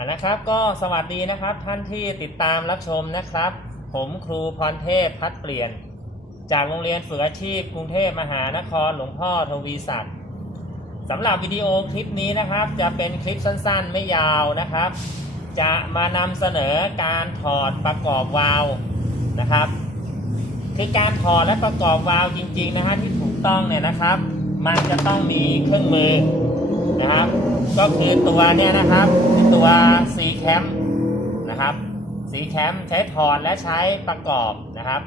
อ่านะครับก็สวัสดีนะครับท่านที่ติดตามรับชมนะครับ ผมครูพรเทพพัดเปลี่ยน จากโรงเรียนฝึกอาชีพกรุงเทพมหานครหลวงพ่อทวีศักดิ์สำหรับวิดีโอคลิปนี้นะครับ จะเป็นคลิปสั้นๆไม่ยาวนะครับ จะมานำเสนอการถอดประกอบวาล์วนะครับ คือการถอดและประกอบวาล์วจริงๆนะฮะที่ถูกต้องเนี่ยนะครับ มันจะต้องมีเครื่องมือ นะครับ ก็คือตัวเนี่ยนะครับตัว C cam นะครับ C cam ใช้ถอดและใช้ประกอบนะครับ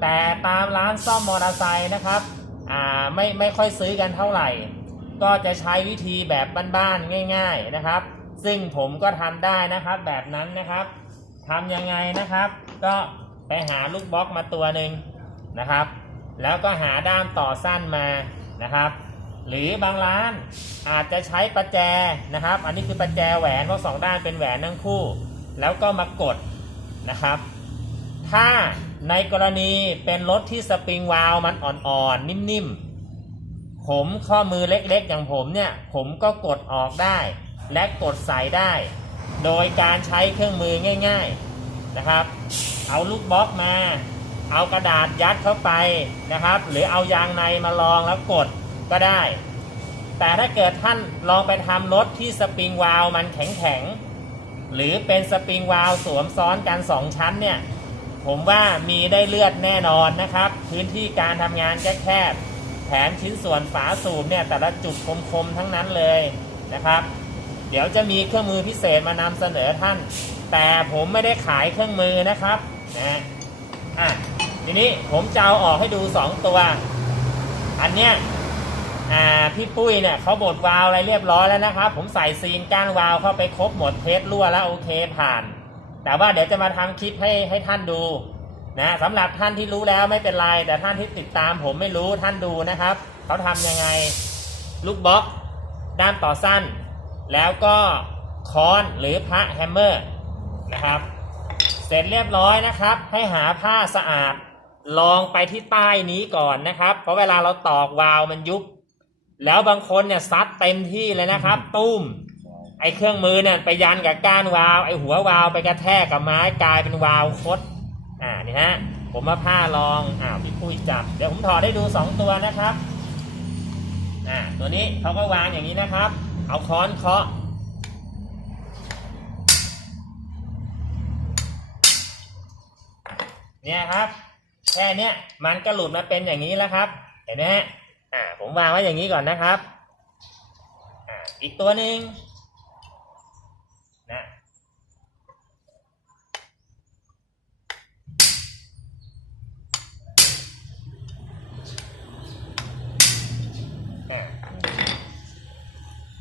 แต่ตามร้านซ่อมมอเตอร์ไซค์นะครับอ่าไม่ไม่ค่อยซื้อกันเท่าไหร่ ก็จะใช้วิธีแบบบ้านๆง่าย ๆนะครับ ซึ่งผมก็ทำได้นะครับแบบนั้นนะครับทำยังไงนะครับ ก็ไปหาลูกบล็อกมาตัวหนึ่งนะครับ แล้วก็หาด้ามต่อสั้นมานะครับ หรือบางร้านอาจจะใช้ประแจนะครับ อันนี้คือประแจแหวนเพราะสองด้านเป็นแหวนทั้งคู่ แล้วก็มากดนะครับ ถ้าในกรณีเป็นรถที่สปริงวาลมันอ่อนๆ นิ่มๆ ผมข้อมือเล็กๆ อย่างผมเนี่ย ผมก็กดออกได้ และกดใส่ได้ โดยการใช้เครื่องมือง่าย ๆนะครับ เอาลูกบล็อกมา เอากระดาษยัดเข้าไปนะครับ หรือเอายางในมาลองแล้วกด ก็ได้ แต่ถ้าเกิดท่านลองไปทำรถที่สปริงวาลมันแข็งๆ หรือเป็นสปริงวาลวสวมซ้อนกันสองชั้นเนี่ย ผมว่ามีได้เลือดแน่นอนนะครับ พื้นที่การทำงานแคบๆแถมชิ้นส่วนฝาสูบเนี่ยแต่ละจุดคมๆทั้งนั้นเลยนะครับ เดี๋ยวจะมีเครื่องมือพิเศษมานำเสนอท่าน แต่ผมไม่ได้ขายเครื่องมือนะครับนะอะทีนี้ผมจะเอาออกให้ดู 2 ตัว อันเนี้ย พี่ปุ้ยเนี่ยเขาบดวาล์วอะไรเรียบร้อยแล้วนะครับ ผมใส่ซีนก้านวาล์วเข้าไปครบหมดเทสรั่วแล้วโอเคผ่าน แต่ว่าเดี๋ยวจะมาทำคลิปให้ให้ท่านดูนะสำหรับท่านที่รู้แล้วไม่เป็นไร แต่ท่านที่ติดตามผมไม่รู้ท่านดูนะครับเขาทำยังไงลูกบล็อกด้านต่อสั้น แล้วก็ค้อนหรือพระแฮมเมอร์นะครับ เสร็จเรียบร้อยนะครับ ให้หาผ้าสะอาดลองไปที่ใต้นี้ก่อนนะครับ เพราะเวลาเราตอกวาล์วมันยุบ แล้วบางคนเนี่ยซัดเต็มที่เลยนะครับ ตุ้ม ไอ้เครื่องมือเนี่ยไปยันกับก้านวาล์วไอ้หัววาล์วไปกระแทกกับไม้กลายเป็นวาล์วคด อ่านี่ฮะ ผมมาผ้าลองอ้าวพี่ปุ้ยจับ เดี๋ยวผมถอดให้ดูสองตัวนะครับ อ่า ตัวนี้เขาก็วางอย่างนี้นะครับ เอาค้อนเคาะเนี่ยครับ แค่เนี้ยมันก็หลุดมาเป็นอย่างนี้แล้วครับ เห็นไหมฮะ อ่าผมวางไว้อย่างนี้ก่อนนะครับอ่าอีกตัวหนึ่งนะ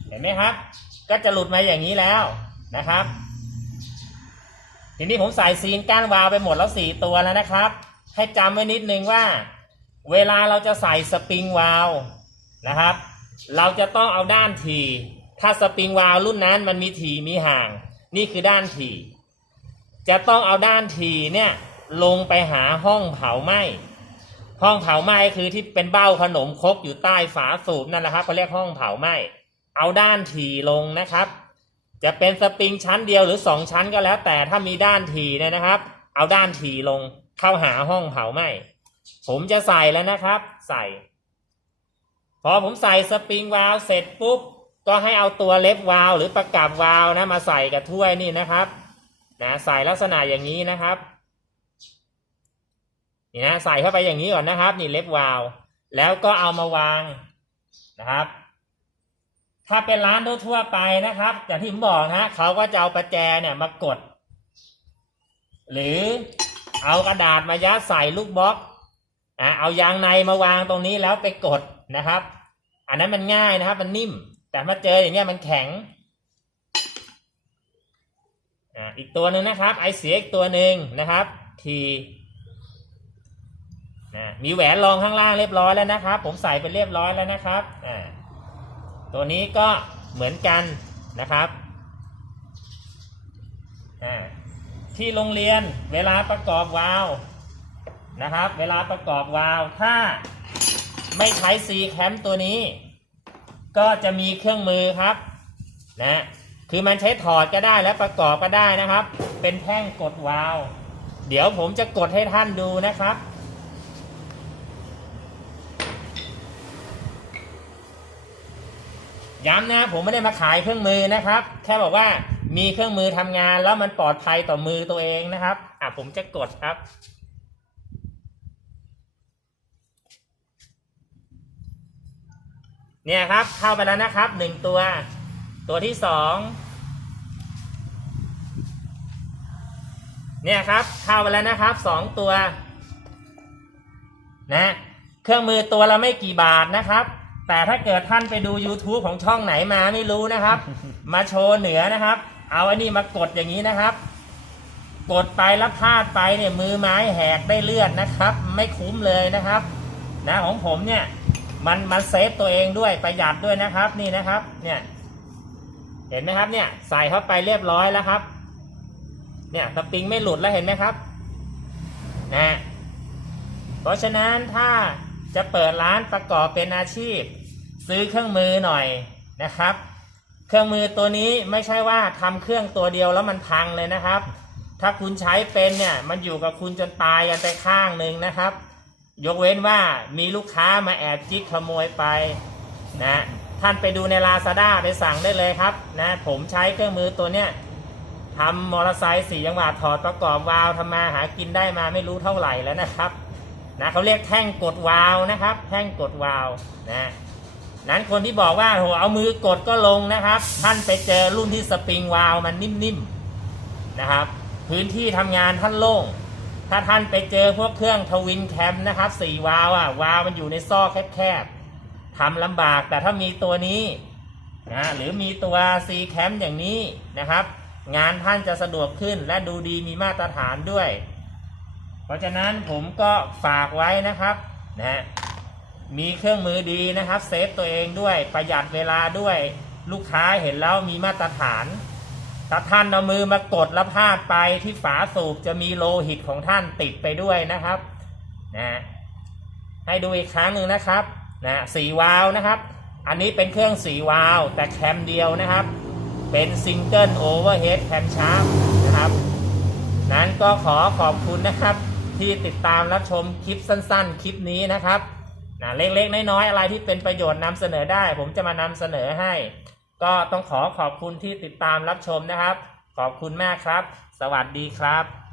เห็นไหมครับ ก็จะหลุดมาอย่างนี้แล้วนะครับ ทีนี้ผมใส่ซีนก้านวาล์วไปหมดแล้วสี่ตัวแล้วนะครับ ให้จำไว้นิดนึงว่า เวลาเราจะใส่สปริงวาล์นะครับ เราจะต้องเอาด้านถี่ ถ้าสปริงวาล์รุ่นนั้นมันมีถี่มีห่าง นี่คือด้านถี่ จะต้องเอาด้านถี่เนี่ยลงไปหาห้องเผาไหม้ห้องเผาไหม้คือที่เป็นเบ้าขนมครกอยู่ใต้ฝาสูบนั่นแหละครับเขาเรียกห้องเผาไหม้เอาด้านถี่ลงนะครับ จะเป็นสปริงชั้นเดียวหรือสองชั้นก็แล้ว แต่ถ้ามีด้านถี่เนี่ยนะครับ เอาด้านถี่ลงเข้าหาห้องเผาไหม้ ผมจะใส่แล้วนะครับ ใส่ พอผมใส่สปริงวาล์วเสร็จปุ๊บ ก็ให้เอาตัวเล็บวาล์วหรือประกับวาล์วนะมาใส่กับถ้วยนี่นะครับนะใส่ลักษณะอย่างนี้นะครับนี่นะใส่เข้าไปอย่างนี้ก่อนนะครับ นี่เล็บวาล์วแล้วก็เอามาวางนะครับ ถ้าเป็นร้านทั่วไปนะครับอย่างที่ผมบอกนะเขาก็จะเอาประแจเนี่ยมากด หรือเอากระดาษมายัดใส่ลูกบล็อก อะเอายางในมาวางตรงนี้แล้วไปกดนะครับ อันนั้นมันง่ายนะครับ มันนิ่ม แต่มาเจออย่างเงี้ยมันแข็งอะอีกตัวหนึ่งนะครับไอเสียอีกตัวหนึ่งนะครับ ทีนะมีแหวนรองข้างล่างเรียบร้อยแล้วนะครับ ผมใส่ไปเรียบร้อยแล้วนะครับอ่าตัวนี้ก็เหมือนกันนะครับอ่าที่โรงเรียนเวลาประกอบวาล์ว นะครับ เวลาประกอบวาล์วถ้าไม่ใช้ซีแคมตัวนี้ ก็จะมีเครื่องมือครับนะคือมันใช้ถอดก็ได้และประกอบก็ได้นะครับ เป็นแท่งกดวาล์วเดี๋ยวผมจะกดให้ท่านดูนะครับย้ำนะผมไม่ได้มาขายเครื่องมือนะครับ แค่บอกว่ามีเครื่องมือทำงานแล้วมันปลอดภัยต่อมือตัวเองนะครับ อะผมจะกดครับ เนี่ยครับเข้าไปแล้วนะครับหนึ่งตัว ตัวที่สองเนี่ยครับเข้าไปแล้วนะครับสองตัวนะเครื่องมือตัวละไม่กี่บาทนะครับ แต่ถ้าเกิดท่านไปดู YouTube ของช่องไหนมาไม่รู้นะครับ มาโชว์เหนือนะครับ เอาอันนี้มากดอย่างนี้นะครับ กดไปแล้วพลาดไปเนี่ยมือไม้แหกได้เลือดนะครับ ไม่คุ้มเลยนะครับนะของผมเนี่ย มันมันเซฟตัวเองด้วยประหยัดด้วยนะครับนี่นะครับเนี่ยเห็นไหมครับเนี่ยใส่เข้าไปเรียบร้อยแล้วครับ เนี่ยสปริงไม่หลุดแล้วเห็นไหมครับนะเพราะฉะนั้นถ้าจะเปิดร้านประกอบเป็นอาชีพ ซื้อเครื่องมือหน่อยนะครับ เครื่องมือตัวนี้ไม่ใช่ว่าทำเครื่องตัวเดียวแล้วมันพังเลยนะครับ ถ้าคุณใช้เป็นเนี่ยมันอยู่กับคุณจนตายกันไปข้างหนึ่งนะครับ ยกเว้นว่ามีลูกค้ามาแอบจิกขโมยไปนะท่านไปดูในลาซาด้าไปสั่งได้เลยครับนะผมใช้เครื่องมือตัวเนี้ยทำมอเตอร์ไซค์สี่จังหวะถอดประกอบวาล์วทำมาหากินได้มาไม่รู้เท่าไหร่แล้วนะครับนะเขาเรียกแท่งกดวาล์วนะครับ แท่งกดวาล์วนะนั้นคนที่บอกว่าโหเอามือกดก็ลงนะครับ ท่านไปเจอรุ่นที่สปริงวาล์วมันนิ่มๆนะครับ พื้นที่ทำงานท่านโล่ง ถ้าท่านไปเจอพวกเครื่องทวินแคมนะครับสี่วาล์วอะวาล์วมันอยู่ในซอกแคบๆทำลำบากแต่ถ้ามีตัวนี้นะหรือมีตัว C แคมอย่างนี้นะครับ งานท่านจะสะดวกขึ้นและดูดีมีมาตรฐานด้วย เพราะฉะนั้นผมก็ฝากไว้นะครับนะมีเครื่องมือดีนะครับ เซฟตัวเองด้วยประหยัดเวลาด้วยลูกค้าเห็นแล้วมีมาตรฐาน ถ้าท่านเอามือมากดแล้วพาดไปที่ฝาสูบจะมีโลหิตของท่านติดไปด้วยนะครับนะให้ดูอีกครั้งหนึ่งนะครับนะสีวาล์วนะครับ อันนี้เป็นเครื่องสีวาล์วแต่แคมเดียวนะครับ เป็นซิงเกิลโอเวอร์เฮดแคมชาร์ปนะครับ นั้นก็ขอขอบคุณนะครับ ที่ติดตามรับชมคลิปสั้น ๆ คลิปนี้นะครับนะเล็กๆน้อยๆอะไรที่เป็นประโยชน์นำเสนอได้ ผมจะมานำเสนอให้ ก็ต้องขอขอบคุณที่ติดตามรับชมนะครับ ขอบคุณมากครับ สวัสดีครับ